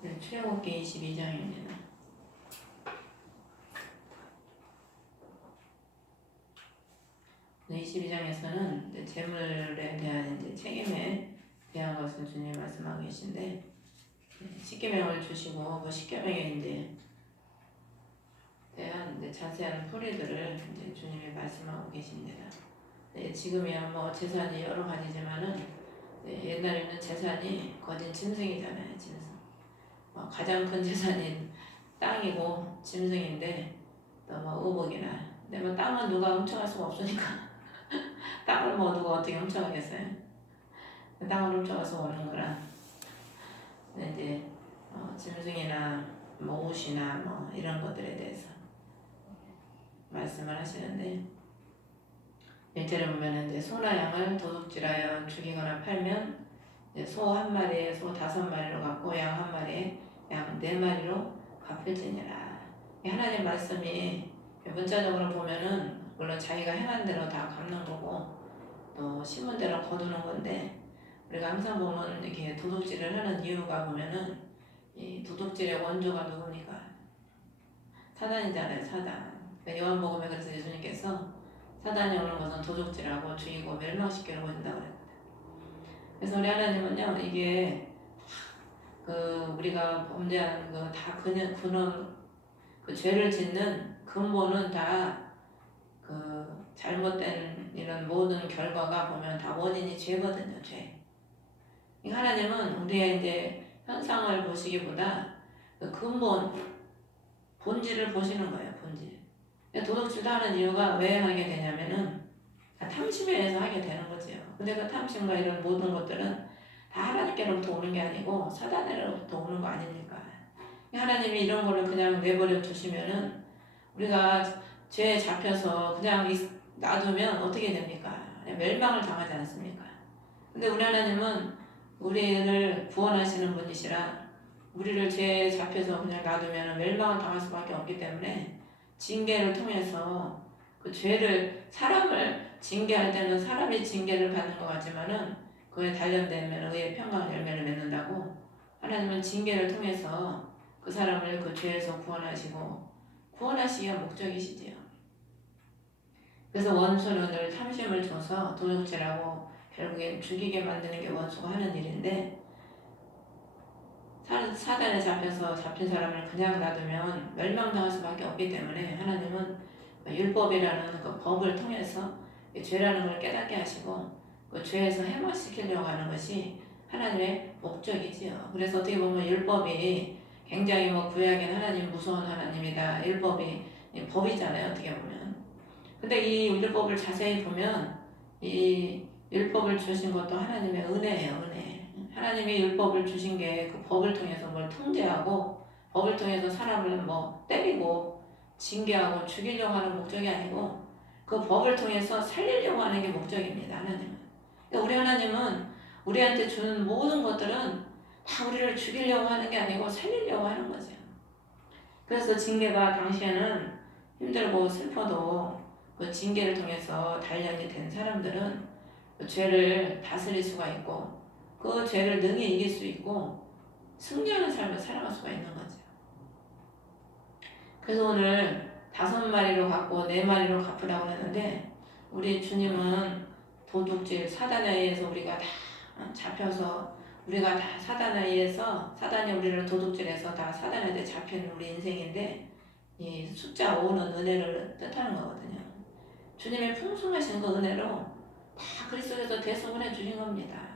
네, 출애굽기 22장입니다. 네, 22장에서는 이제 재물에 대한 이제 책임에 대한 것을 주님 말씀하고 계신데 네, 십계명을 주시고 그 십계명에 이제 대한 이제 자세한 풀이들을 이제 주님이 말씀하고 계십니다. 네, 지금이야 뭐 재산이 여러 가지지만은 네, 옛날에는 재산이 거진 짐승이잖아요, 짐승. 어, 가장 큰 재산인 땅이고 짐승인데 또뭐 의복이나 근데 뭐 땅은 누가 훔쳐갈 수가 없으니까 땅을 뭐 누가 어떻게 훔쳐가겠어요? 땅을 훔쳐갈 수 없는 거라. 근데 이제 어, 짐승이나 뭐 옷이나 뭐 이런 것들에 대해서 말씀을 하시는데 일절에 보면은 이제 소나 양을 도둑질하여 죽이거나 팔면 소 한 마리에 소 다섯 마리로 갚고 양 한 마리에 양네 마리로 갚을지니라. 이 하나님 말씀이 문자적으로 보면은 물론 자기가 행한 대로 다 갚는 거고 또 심은 대로 거두는 건데 우리가 항상 보면 이렇게 도둑질을 하는 이유가 보면은 이 도둑질의 원조가 누굽니까? 사단이잖아요, 사단. 그러니까 요한복음에 그래서 예수님께서 사단이 오는 것은 도둑질하고 죽이고 멸망시키려고 한다고 그랬거든. 그래서 우리 하나님은요, 이게 그 우리가 범죄한 그다 그는 그는 그 죄를 짓는 근본은 다 그 잘못된 이런 모든 결과가 보면 다 원인이 죄거든요, 죄. 이 하나님은 우리의 이제 현상을 보시기보다 그 근본 본질을 보시는 거예요, 본질. 도둑질도 하는 이유가 왜 하게 되냐면은 다 탐심에 의해서 하게 되는 거지요. 근데 그 탐심과 이런 모든 것들은 다 하나님께로부터 오는 게 아니고 사단으로부터 오는 거 아닙니까? 하나님이 이런 거를 그냥 내버려 두시면은 우리가 죄에 잡혀서 그냥 놔두면 어떻게 됩니까? 멸망을 당하지 않습니까? 근데 우리 하나님은 우리를 구원하시는 분이시라 우리를 죄에 잡혀서 그냥 놔두면 멸망을 당할 수밖에 없기 때문에 징계를 통해서 그 죄를 사람을 징계할 때는 사람이 징계를 받는 것 같지만은 그에 단련되면 의의 평강 열매를 맺는다고 하나님은 징계를 통해서 그 사람을 그 죄에서 구원하시고 구원하시기가 목적이시지요. 그래서 원수는 늘 탐심을 줘서 도둑질하고 결국엔 죽이게 만드는 게 원수가 하는 일인데 사- 사단에 잡혀서 잡힌 사람을 그냥 놔두면 멸망당할 수밖에 없기 때문에 하나님은 율법이라는 그 법을 통해서 이 죄라는 걸 깨닫게 하시고 그 죄에서 해방시키려고 하는 것이 하나님의 목적이지요. 그래서 어떻게 보면 율법이 굉장히 뭐 구약엔 하나님 무서운 하나님이다. 율법이 이 법이잖아요. 어떻게 보면. 근데 이 율법을 자세히 보면 이 율법을 주신 것도 하나님의 은혜예요. 은혜. 하나님이 율법을 주신 게 그 법을 통해서 뭘 통제하고 법을 통해서 사람을 뭐 때리고 징계하고 죽이려고 하는 목적이 아니고 그 법을 통해서 살리려고 하는 게 목적입니다. 하나님은. 우리 하나님은 우리한테 주는 모든 것들은 다 우리를 죽이려고 하는 게 아니고 살리려고 하는 거죠. 그래서 징계가 당시에는 힘들고 슬퍼도 그 징계를 통해서 단련이 된 사람들은 그 죄를 다스릴 수가 있고 그 죄를 능히 이길 수 있고 승리하는 삶을 살아갈 수가 있는 거죠. 그래서 오늘 다섯 마리로 갚고 네 마리로 갚으라고 했는데 우리 주님은 도둑질 사단에 의해서 우리가 다 잡혀서 우리가 다 사단에 의해서 사단이 우리를 도둑질해서 다 사단한테 잡힌 우리 인생인데 이 숫자 5는 은혜를 뜻하는 거거든요. 주님의 풍성하신 그 은혜로 다 그리스도에서 대속을 해주신 겁니다.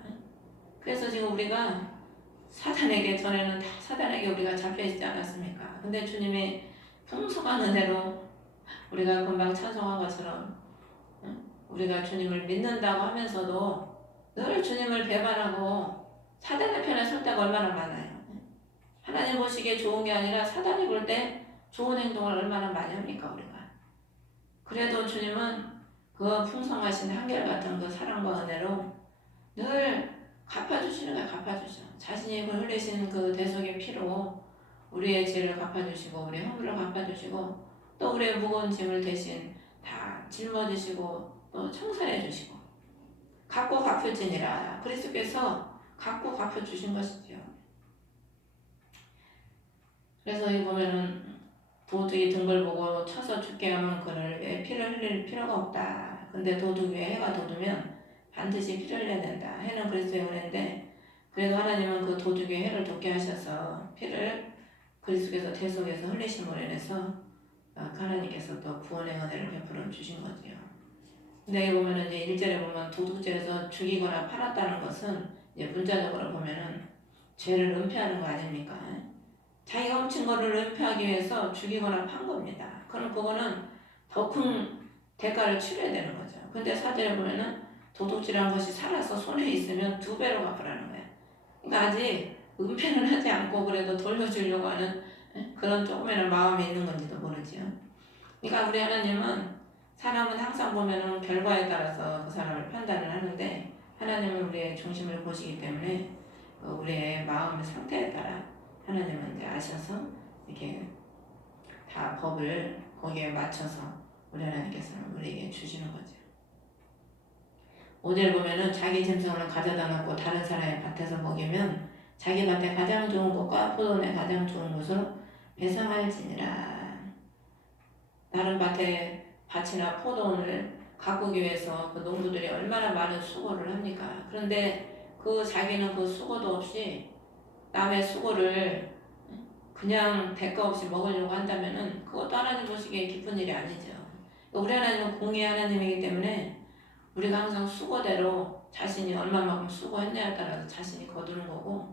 그래서 지금 우리가 사단에게 전에는 다 사단에게 우리가 잡혀 있지 않았습니까? 근데 주님이 풍성한 은혜로 우리가 금방 찬송한 것처럼 우리가 주님을 믿는다고 하면서도 늘 주님을 배반하고 사단의 편에 설 때가 얼마나 많아요. 하나님 보시기에 좋은 게 아니라 사단이 볼 때 좋은 행동을 얼마나 많이 합니까 우리가. 그래도 주님은 그 풍성하신 한결같은 그 사랑과 은혜로 늘 갚아주시는 거야 갚아주셔. 자신이 그 흘리신 그 대속의 피로 우리의 죄를 갚아주시고 우리의 허물을 갚아주시고 또 우리의 무거운 짐을 대신 다 짊어지시고 또 청산해 주시고 갚고 갚을지니라 그리스도께서 갚고 갚아주신 것이죠. 그래서 여기 보면은 도둑이 등걸 보고 쳐서 죽게 하면 그를 왜 피를 흘릴 필요가 없다. 근데 도둑 위에 해가 돋으면 반드시 피를 흘려야 된다. 해는 그리스도의 은혜인데 그래도 하나님은 그 도둑의 해를 돋게 하셔서 피를 그리스도께서 대속에서 흘리심으로 인해서 어, 하나님께서 또 구원의 은혜를 베풀어 주신 거지요. 근데 보면은 이제 일절에 보면 도둑죄에서 죽이거나 팔았다는 것은 이제 문자적으로 보면은 죄를 은폐하는 거 아닙니까? 자기가 훔친 거를 은폐하기 위해서 죽이거나 판 겁니다. 그럼 그거는 더 큰 대가를 치러야 되는 거죠. 근데 사절에 보면은 도둑질한 것이 살아서 손에 있으면 두 배로 갚으라는 거예요. 그러니까 아직 은폐는 하지 않고 그래도 돌려주려고 하는 예? 그런 조금이나 마음이 있는 건지도 모르지요. 그러니까 우리 하나님은 사람은 항상 보면은 결과에 따라서 그 사람을 판단을 하는데 하나님은 우리의 중심을 보시기 때문에 그 우리의 마음의 상태에 따라 하나님은 이제 아셔서 이렇게 다 법을 거기에 맞춰서 우리 하나님께서는 우리에게 주시는 거죠. 오늘 보면은 자기 짐승을 가져다 놓고 다른 사람의 밭에서 먹이면 자기 밭에 가장 좋은 것과 포도원에 가장 좋은 것으로 배상할지니라. 다른 밭에 밭이나 포도원을 가꾸기 위해서 그 농부들이 얼마나 많은 수고를 합니까? 그런데 그 자기는 그 수고도 없이 남의 수고를 그냥 대가 없이 먹으려고 한다면은 그것도 하나님 보시기에 기쁜 일이 아니죠. 우리 하나님은 공의 하나님이기 때문에 우리가 항상 수고대로 자신이 얼마만큼 수고했냐에 따라서 자신이 거두는 거고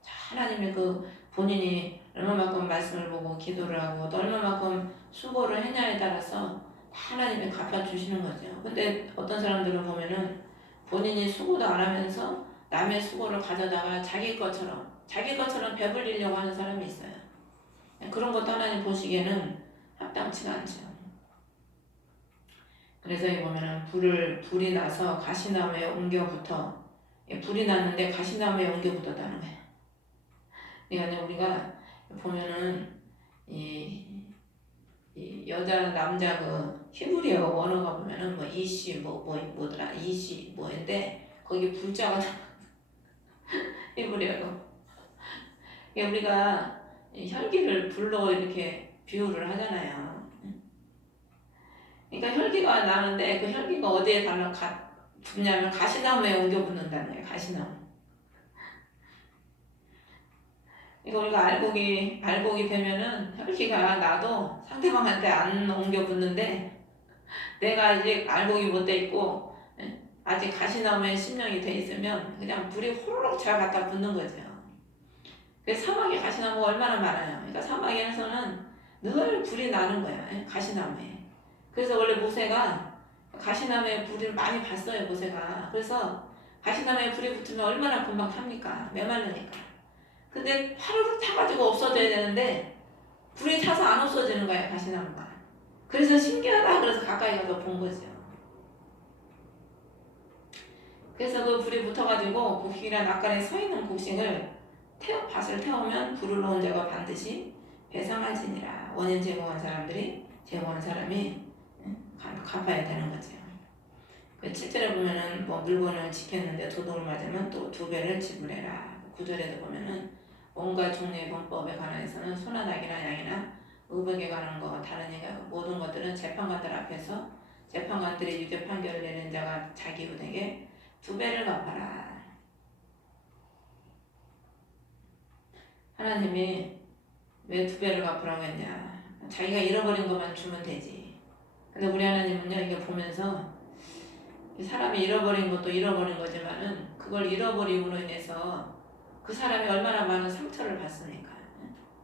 자, 하나님의 그 본인이 얼마만큼 말씀을 보고 기도를 하고 또 얼마만큼 수고를 했냐에 따라서 하나님이 갚아주시는 거죠. 근데 어떤 사람들은 보면은 본인이 수고도 안 하면서 남의 수고를 가져다가 자기 것처럼 자기 것처럼 배불리려고 하는 사람이 있어요. 그런 것도 하나님 보시기에는 합당치가 않죠. 그래서 여기 보면은 불을 불이 나서 가시나무에 옮겨 붙어 예, 불이 났는데 가시나무에 옮겨 붙었다는 거예요. 그러니까 우리가 보면은 이, 이 여자 남자 그 히브리어 원어가 보면은 뭐 이시 뭐 뭐 뭐더라 이시 뭐인데 거기 불자가 히브리어로 그러니까 우리가 이 혈기를 불로 이렇게 비유를 하잖아요. 그러니까 혈기가 나는데 그 혈기가 어디에 달라 가, 붙냐면 가시나무에 옮겨 붙는다는 거예요. 가시나무. 이거 우리가 알곡이 알곡이 되면은 혈기가 나도 상대방한테 안 옮겨 붙는데 내가 이제 알곡이 못 돼 있고 예? 아직 가시나무에 심령이 돼 있으면 그냥 불이 호로록 잘 갖다 붙는 거죠. 그 사막에 가시나무가 얼마나 많아요. 그러니까 사막에서는 늘 불이 나는 거야. 예? 가시나무에. 그래서 원래 모세가 가시나무에 불을 많이 봤어요. 모세가. 그래서 가시나무에 불이 붙으면 얼마나 금방 탑니까? 메말르니까. 근데 하루를 타가지고 없어져야 되는데 불이 타서 안 없어지는 거야 가시나무가. 그래서 신기하다 그래서 가까이 가서 본 거죠. 그래서 그 불이 붙어가지고 곡식이나 낙간에 서 있는 곡식을 태워 밭을 태우면 불을 놓은 자가 반드시 배상하지니라 원인 제공한 사람들이 제공한 사람이 갚아야 되는 거죠. 그 7절에 보면은 뭐 물건을 지켰는데 도둑을 맞으면 또 두 배를 지불해라. 9절에도 보면은 온갖 종류의 범법에 관해서는 소나 닭이나 양이나 의복에 관한 거 다른 얘가 모든 것들은 재판관들 앞에서 재판관들이 유죄 판결을 내는 자가 자기 은에게 두 배를 갚아라. 하나님이 왜 두 배를 갚으라고 했냐? 자기가 잃어버린 것만 주면 되지. 근데 우리 하나님은요, 이게 보면서 사람이 잃어버린 것도 잃어버린 거지만은 그걸 잃어버림으로 인해서 그 사람이 얼마나 많은 상처를 받습니까?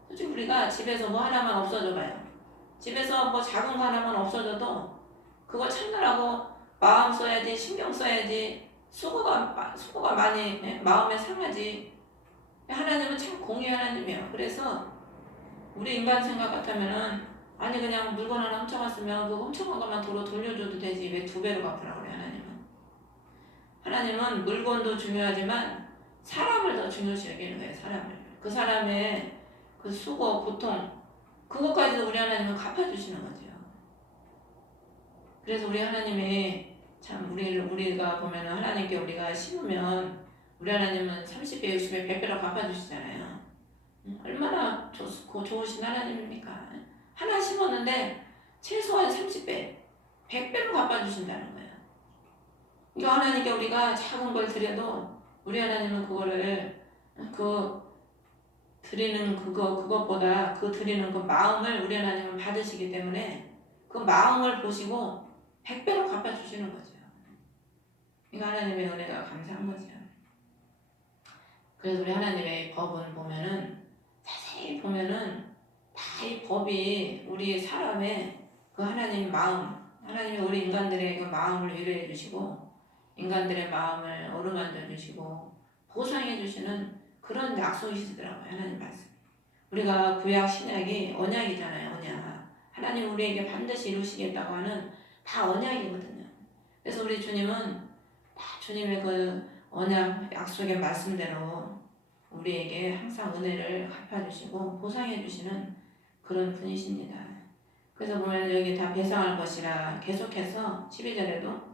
솔직히 우리가 집에서 뭐 하나만 없어져 봐요. 집에서 뭐 작은 거 하나만 없어져도 그거 찾느라고 마음 써야지, 신경 써야지, 수고가, 수고가 많이 예, 마음에 상하지. 하나님은 참 공의 하나님이에요. 그래서 우리 인간 생각 같으면은 아니 그냥 물건 하나 훔쳐갔으면 그 훔쳐간 것만 도로 돌려줘도 되지 왜 두 배로 갚으라고 그래 하나님은 하나님은 물건도 중요하지만 사람을 더 중요시 여기는 거예요 사람을 그 사람의 그 수고 고통 그것까지도 우리 하나님은 갚아주시는 거죠 그래서 우리 하나님이 참 우리를 우리가 보면 하나님께 우리가 심으면 우리 하나님은 30배 60배 100배로 갚아주시잖아요 얼마나 좋고 좋으신 하나님입니까? 하나 심었는데 최소한 30배, 100배로 갚아주신다는 거예요. 이거 하나님께 우리가 작은 걸 드려도 우리 하나님은 그거를 그 드리는 그거 그것보다 그 드리는 그 마음을 우리 하나님은 받으시기 때문에 그 마음을 보시고 100배로 갚아주시는 거죠. 이거 하나님의 은혜가 감사한 거죠. 그래서 우리 하나님의 법은 보면은 자세히 보면은 다 이 법이 우리 사람의 그 하나님 마음, 하나님이 우리 인간들의 그 마음을 위로해 주시고 인간들의 마음을 어루만져 주시고 보상해 주시는 그런 약속이시더라고요. 하나님 말씀. 우리가 구약 신약이 언약이잖아요. 언약. 하나님 우리에게 반드시 이루시겠다고 하는 다 언약이거든요. 그래서 우리 주님은 다 주님의 그 언약 약속의 말씀대로 우리에게 항상 은혜를 갚아주시고 보상해주시는 그런 분이십니다. 그래서 보면 여기 다 배상할 것이라 계속해서 12절에도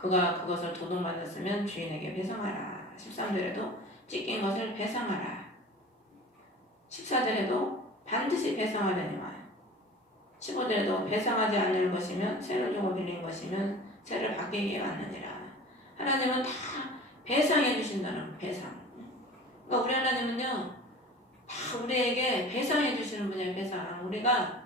그가 그것을 도둑맞았으면 주인에게 배상하라. 13절에도 찢긴 것을 배상하라. 14절에도 반드시 배상하려니와 15절에도 배상하지 않을 것이면 세를 주고 빌린 것이면 세를 받게 왔느니라. 하나님은 다 배상해 주신다는 배상. 그러니까 우리 하나님은요, 다 우리에게 배상해 주시는 분이에요, 배상. 우리가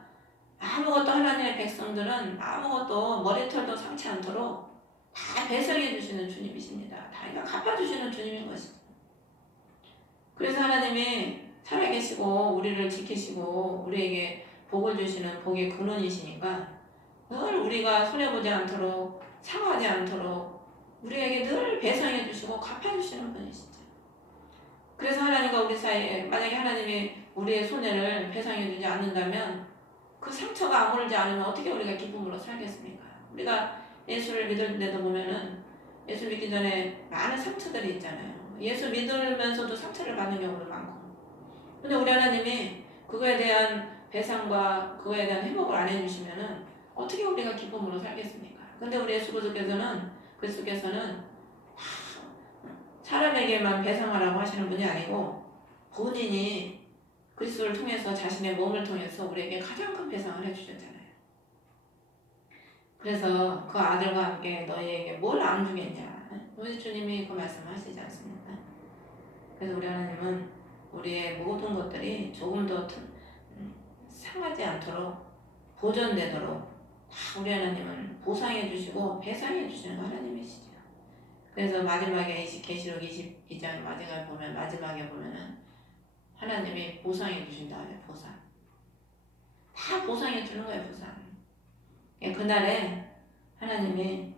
아무것도 하나님의 백성들은 아무것도 머리털도 상치 않도록 다 배상해 주시는 주님이십니다. 다 이거 갚아주시는 주님인 것이죠. 그래서 하나님이 살아계시고 우리를 지키시고 우리에게 복을 주시는 복의 근원이시니까 늘 우리가 손해보지 않도록 상하지 않도록 우리에게 늘 배상해 주시고 갚아주시는 분이시죠. 그래서 하나님과 우리 사이에 만약에 하나님이 우리의 손해를 배상해 주지 않는다면 그 상처가 아무르지 않으면 어떻게 우리가 기쁨으로 살겠습니까? 우리가 예수를 믿을 때도 보면은 예수 믿기 전에 많은 상처들이 있잖아요. 예수 믿으면서도 상처를 받는 경우도 많고. 근데 우리 하나님이 그거에 대한 배상과 그거에 대한 회복을 안 해주시면은 어떻게 우리가 기쁨으로 살겠습니까? 근데 우리 예수 그리스도께서는 그리스도께서는 사람에게만 배상하라고 하시는 분이 아니고 본인이 그리스도를 통해서 자신의 몸을 통해서 우리에게 가장 큰 배상을 해주셨잖아요. 그래서 그 아들과 함께 너희에게 뭘 안 주겠냐? 우리 주님이 그 말씀하시지 않습니까? 그래서 우리 하나님은 우리의 모든 것들이 조금 더 음, 상하지 않도록 보존되도록 다 우리 하나님은 보상해 주시고 배상해 주시는 하나님이시죠. 그래서 마지막에 계시록 22장 마지막에 보면 마지막에 보면은 하나님이 보상해 주신다 보상. 다 보상해 주는 거예요 보상. 그날에 하나님이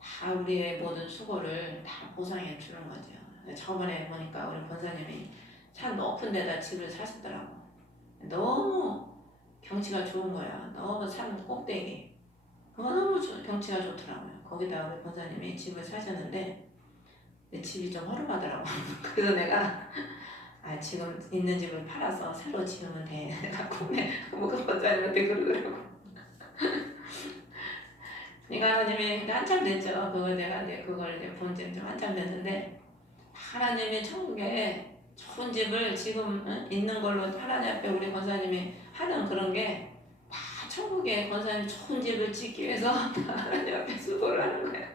다 우리의 모든 수고를 다 보상해 주는 거죠. 저번에 보니까 우리 권사님이 산 높은 데다 집을 사셨더라고. 너무 경치가 좋은 거야. 너무 산 꼭대기. 너무 조- 경치가 좋더라고요. 거기다 우리 권사님이 집을 사셨는데 내 집이 좀 허름하더라고. 그래서 내가 아 지금 있는 집을 팔아서 새로 지으면 돼. 내가 꿈에 뭐그 권사님한테 그러더라고. 그러니까 하나님이 근데 한참 됐죠. 그거 내가 이제 그걸 이제 본지 좀 한참 됐는데 하나님이 천국에 좋은 집을 지금 어? 있는 걸로 하나님 앞에 우리 권사님이 하는 그런 게 다 천국에 권사님 좋은 집을 짓기 위해서 다 하나님 앞에 수고를 하는 거야.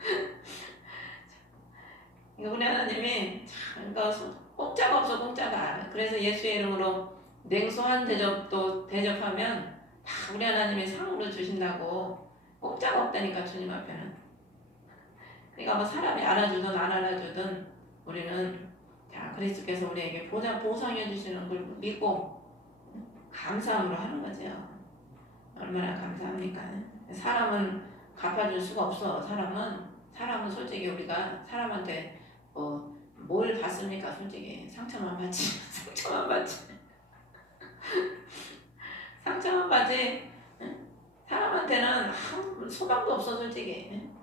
그러니까 우리 하나님이 참 그러니까 없어 공짜가. 그래서 예수의 이름으로 냉수 한 대접도 대접하면 다 우리 하나님이 상으로 주신다고 공짜가 없다니까 주님 앞에는. 그러니까 뭐 사람이 알아주든 안 알아주든 우리는 자 그리스도께서 우리에게 보장 보상해 주시는 걸 믿고 감사함으로 하는 거죠. 얼마나 감사합니까? 사람은 갚아줄 수가 없어. 사람은 사람은 솔직히 우리가 사람한테 뭐 뭘 받습니까? 솔직히 상처만 받지 상처만 받지 상처만 받지 응? 사람한테는 아무 소감도 없어 솔직히 응?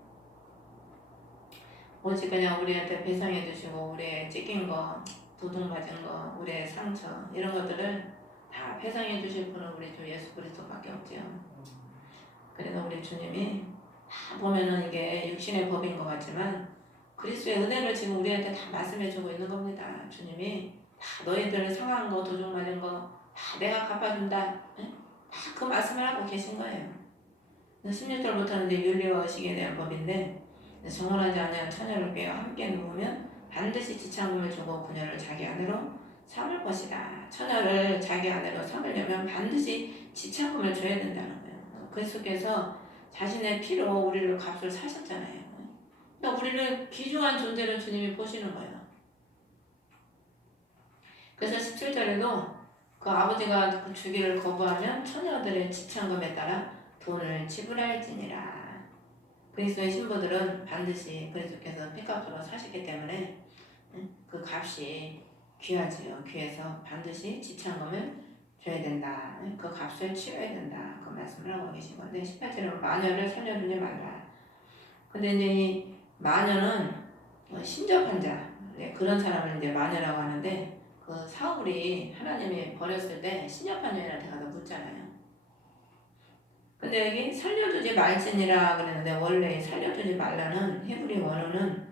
오직 그냥 우리한테 배상해 주시고 우리의 찢긴 거 도둑 맞은 거 우리의 상처 이런 것들을 다 배상해 주실 분은 우리 주 예수 그리스도밖에 없지요. 그래서 우리 주님이 다 보면은 이게 육신의 법인 것 같지만 그리스도의 은혜를 지금 우리한테 다 말씀해 주고 있는 겁니다. 주님이 다 너희들 상한 거 도둑 맞은 거 다 내가 갚아준다. 다그 말씀을 하고 계신 거예요. 16절부터는 이제 윤리와 의식에 대한 법인데 정원하지 아니한 처녀를 꿰어 함께 누우면 반드시 지창금을 주고 그녀를 자기 아내로 삼을 것이다. 처녀를 자기 아내로 삼으려면 반드시 지창금을 줘야 된다는 거예요. 그리스도께서 자신의 피로 우리를 값을 사셨잖아요. 그러니까 우리를 귀중한 존재로 주님이 보시는 거예요. 그래서 17절에도 그 아버지가 그 주기를 거부하면 처녀들의 지창금에 따라 돈을 지불할지니라. 그리스도의 신부들은 반드시 그리스도께서 피값으로 사셨기 때문에 응? 그 값이 귀하지요. 귀해서 반드시 지창금을 줘야 된다. 응? 그 값을 치러야 된다. 그 말씀을 하고 계신 건데 18절은 마녀를 살려주지 말라. 근데 이제 이 마녀는 뭐 신접한 자 네, 그런 사람을 이제 마녀라고 하는데 그 사울이 하나님이 버렸을 때 신접한 여인한테 가서 묻잖아요. 근데 여기 살려주지 말지니라 그랬는데 원래 살려주지 말라는 히브리 원어는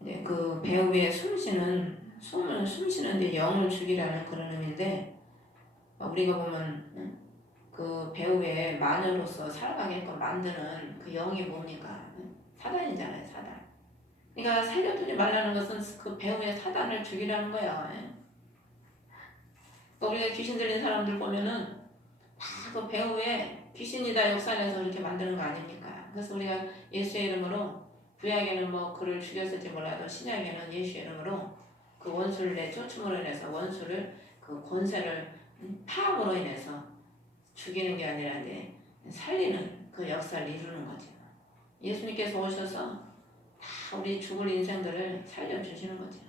이제 그 배우 위에 숨쉬는 숨을 숨쉬는 데 영을 죽이라는 그런 의미인데 우리가 보면 응? 그 배우의 마녀로서 살아가게끔 만드는 그 영이 뭡니까? 사단이잖아요, 사단. 그러니까 살려두지 말라는 것은 그 배우의 사단을 죽이라는 거야. 우리가 귀신 들린 사람들 보면은 다그 배우의 귀신이다 역사에서 이렇게 만드는 거 아닙니까? 그래서 우리가 예수의 이름으로 구약에는 뭐 그를 죽였을지 몰라도 신약에는 예수의 이름으로 그 원수를 내 쫓음으로 인해서 원수를 그 권세를 파함으로 인해서 죽이는 게 아니라 이제 살리는 그 역사를 이루는 거죠. 예수님께서 오셔서 다 우리 죽을 인생들을 살려주시는 거죠.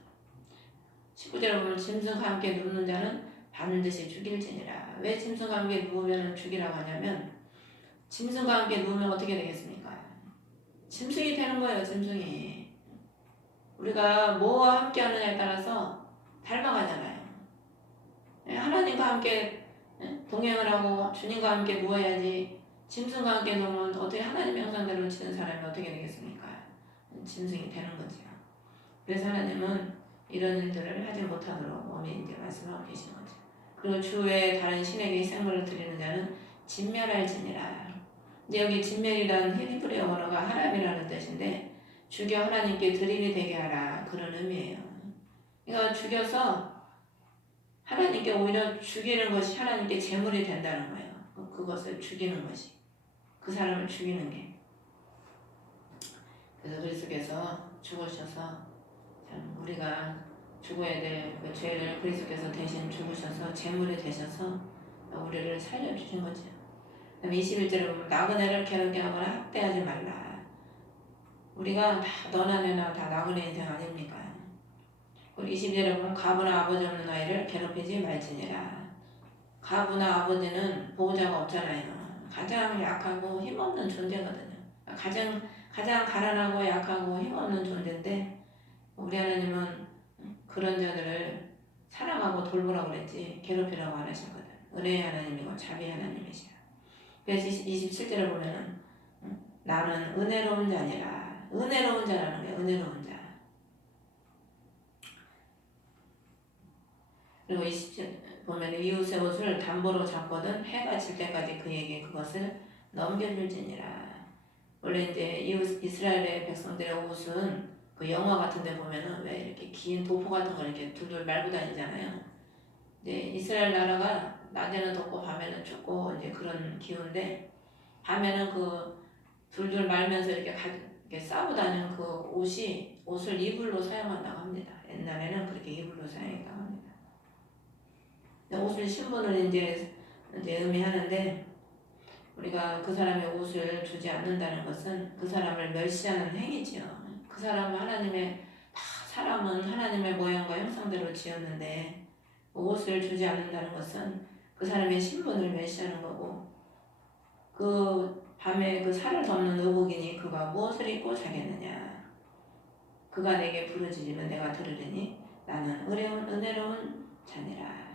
19절에 보면 짐승과 함께 눕는 자는 반드시 죽일지니라. 왜 짐승과 함께 누우면 죽이라고 하냐면 짐승과 함께 누우면 어떻게 되겠습니까? 짐승이 되는 거예요, 짐승이. 우리가 뭐와 함께 하느냐에 따라서 닮아가잖아요. 예, 하나님과 함께 예, 동행을 하고 주님과 함께 누워야지 짐승과 함께 누우면 어떻게 하나님의 형상대로 지는 사람이 어떻게 되겠습니까? 짐승이 되는 거죠. 그래서 하나님은 이런 일들을 하지 못하도록 몸에 이제 말씀하고 계신 거죠. 그리고 주의 다른 신에게 생물을 드리는 자는 진멸할지니라. 이제 여기 진멸이라는 히브리 언어가 하람이라는 뜻인데 죽여 하나님께 드림이 되게 하라 그런 의미예요. 그러니까 죽여서 하나님께 오히려 죽이는 것이 하나님께 제물이 된다는 거예요. 그것을 죽이는 것이 그 사람을 죽이는 게. 그래서 그리스도께서 죽으셔서 참 우리가 죽어야 될 그 죄를 그리스도께서 대신 죽으셔서 제물이 되셔서 우리를 살려주신 거죠. 그다음 21절에 보면 나그네를 괴롭게 하거나 학대하지 말라. 우리가 다 너나 내나 다 나그네 인생 아닙니까? 그리고 22절에 보면 가부나 아버지 없는 아이를 괴롭히지 말지니라. 가부나 아버지는 보호자가 없잖아요. 가장 약하고 힘없는 존재거든요. 가장 가장 가난하고 약하고 힘없는 존재인데 우리 하나님은 그런 자들을 사랑하고 돌보라고 그랬지 괴롭히라고 안 하셨거든. 은혜의 하나님이고 자비 하나님이시라. 그래서 27절에 보면은 나는 은혜로운 자니라. 은혜로운 자라는 거예요. 은혜로운 자. 그리고 27 보면 이웃의 옷을 담보로 잡거든 해가 질 때까지 그에게 그것을 넘겨줄지니라. 원래 이제 이웃 이스라엘의 백성들의 옷은 그 영화 같은 데 보면은 왜 이렇게 긴 도포 같은 걸 이렇게 둘둘 말고 다니잖아요. 근데 이스라엘 나라가 낮에는 덥고 밤에는 춥고 이제 그런 기후인데 밤에는 그 둘둘 말면서 이렇게 가, 이렇게 싸고 다니는 그 옷이 옷을 이불로 사용한다고 합니다. 옛날에는 그렇게 이불로 사용했다고 합니다. 옷을 신분을 이제 이제 의미하는데 우리가 그 사람의 옷을 주지 않는다는 것은 그 사람을 멸시하는 행위지요. 그 사람은 하나님의 다 사람은 하나님의 모양과 형상대로 지었는데 옷을 주지 않는다는 것은 그 사람의 신분을 멸시하는 거고 그 밤에 그 살을 덮는 의복이니 그가 무엇을 입고 자겠느냐 그가 내게 부르짖으면 내가 들으리니 나는 의로운 은혜로운 자니라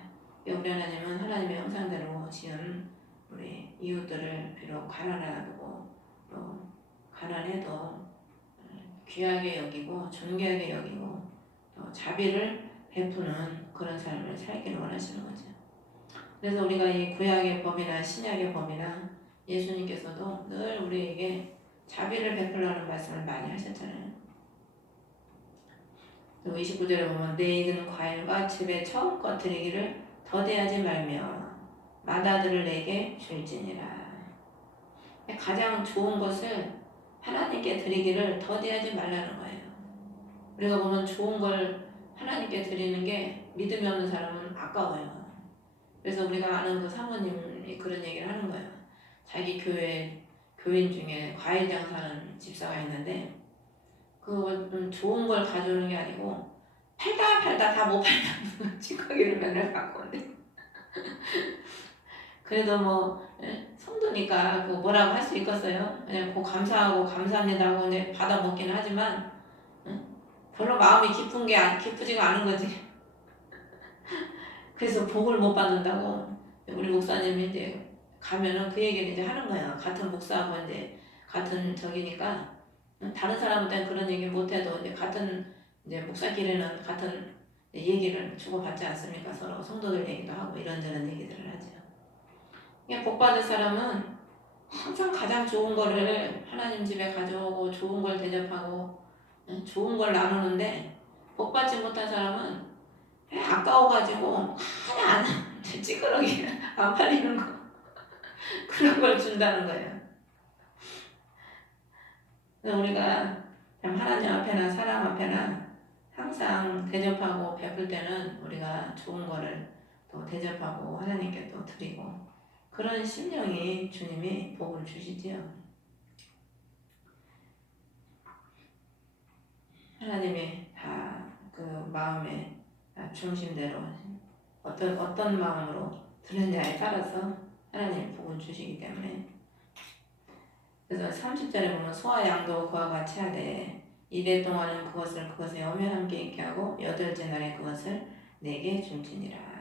우리 하나님은 하나님의 형상대로 지은 우리 이웃들을 비록 가난하고 또 가난해도 귀하게 여기고 존귀하게 여기고 또 자비를 베푸는 그런 삶을 살기를 원하시는 거죠. 그래서 우리가 이 구약의 법이나 신약의 법이나 예수님께서도 늘 우리에게 자비를 베풀라는 말씀을 많이 하셨잖아요. 그리고 29절에 보면 내 익은 과일과 집에 처음껏 드리기를 더디하지 말며 마다들을 내게 줄지니라. 가장 좋은 것을 하나님께 드리기를 더디하지 말라는 거예요. 우리가 보면 좋은 걸 하나님께 드리는 게 믿음이 없는 사람은 아까워요. 그래서 우리가 아는 그 사모님이 그런 얘기를 하는 거예요. 자기 교회 교인 중에 과일 장사하는 집사가 있는데 그 좋은 걸 가져오는 게 아니고 팔다 팔다 다 못 팔다 찌꺼기를 맨날 갖고 온대. 그래도 뭐 예, 성도니까 그 뭐라고 할 수 있겠어요? 그냥 그 감사하고 감사합니다 하고 이제 받아 먹긴 하지만 응? 별로 마음이 기쁜 게 안- 기쁘지가 않은 거지. 그래서 복을 못 받는다고 우리 목사님이 이제 가면은 그 얘기를 이제 하는 거야. 같은 목사하고 이제 같은 적이니까 응? 다른 사람한테는 그런 얘기 못 해도 이제 같은 이제 목사끼리는 같은 얘기를 주고받지 않습니까? 서로 성도들 얘기도 하고 이런저런 얘기들을 하죠. 그냥 복 받은 사람은 항상 가장 좋은 거를 하나님 집에 가져오고 좋은 걸 대접하고 응? 좋은 걸 나누는데 복 받지 못한 사람은 아까워가지고 하나 안 찌그러기 안 팔리는 거 그런 걸 준다는 거예요. 우리가 참 하나님 앞에나 사람 앞에나 항상 대접하고 베풀 때는 우리가 좋은 거를 또 대접하고 하나님께 또 드리고 그런 심령이 주님이 복을 주시지요. 하나님이 다 그 마음의 중심대로 어떤 어떤 마음으로 드느냐에 따라서 하나님 복을 주시기 때문에 그래서 30절에 보면 소와 양도 그와 같이 하되 이래 동안은 그것을 그것에 오며 함께 있게 하고 여덟째 날에 그것을 내게 줄지니라.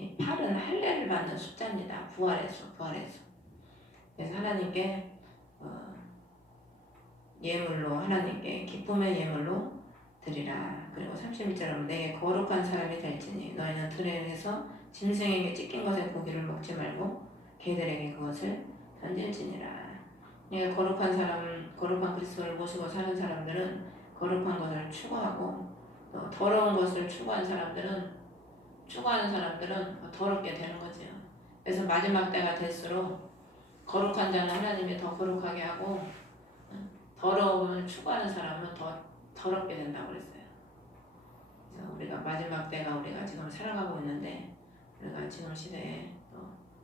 이 8은 할례를 받는 숫자입니다. 부활의 수, 부활의 수. 그래서 하나님께 어, 예물로 하나님께 기쁨의 예물로 드리라. 그리고 31절은 내게 거룩한 사람이 될지니 너희는 들에서 짐승에게 찢긴 것의 고기를 먹지 말고 개들에게 그것을 던질지니라. 예, 거룩한 사람, 거룩한 그리스도를 모시고 사는 사람들은 거룩한 것을 추구하고 또 더러운 것을 추구한 사람들은 추구하는 사람들은 더럽게 되는 거죠. 그래서 마지막 때가 될수록 거룩한 자는 하나님이 더 거룩하게 하고 더러움을 추구하는 사람은 더 더럽게 된다고 그랬어요. 그래서 우리가 마지막 때가 우리가 지금 살아가고 있는데 우리가 지금 시대에 또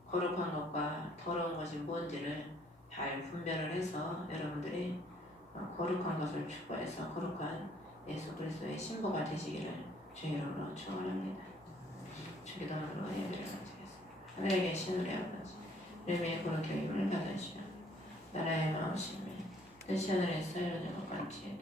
거룩한 것과 더러운 것이 뭔지를 잘 분별을 해서 여러분들이 어, 거룩한 것을 추구해서 거룩한 예수 그리스도의 신부가 되시기를 주의 이름으로 축원합니다. 주기도문으로 예배를 마치겠습니다. 하늘에 계신 우리 아버지 이름의 거룩의 힘을 받으시오 나라의 마음심이 뜻이 하늘에서 이루어진 것 같이